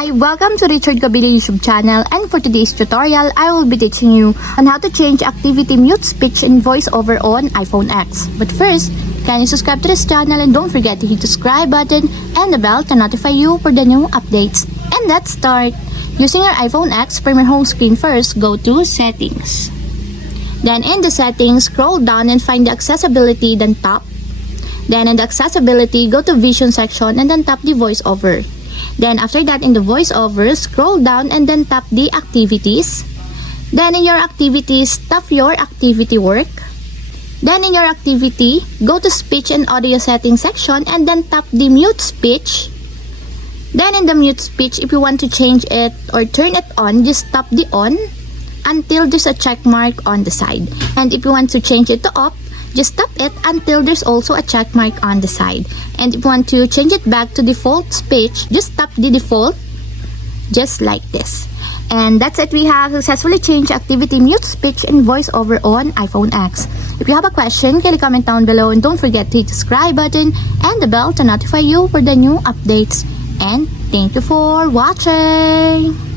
Hi! Welcome to Richard Gabili YouTube channel, and for today's tutorial, I will be teaching you on how to change activity mute speech in voiceover on iPhone X. But first, can you subscribe to this channel and don't forget to hit the subscribe button and the bell to notify you for the new updates. And let's start! Using your iPhone X, from your home screen first, go to Settings. Then in the Settings, scroll down and find the Accessibility, then tap. Then in the Accessibility, go to Vision section and then tap the voiceover. Then after that, in the voiceover, scroll down and then tap the activities. Then in your activities, tap your activity work. Then in your activity, go to speech and audio settings section and then tap the mute speech. Then in the mute speech, if you want to change it or turn it on, just tap the on until there's a check mark on the side. And if you want to change it to off, just tap it until there's also a check mark on the side. And if you want to change it back to default speech, just tap the default, just like this. And that's it. We have successfully changed activity mute speech in voiceover on iPhone X. If you have a question, kindly comment down below and don't forget to hit the subscribe button and the bell to notify you for the new updates. And thank you for watching!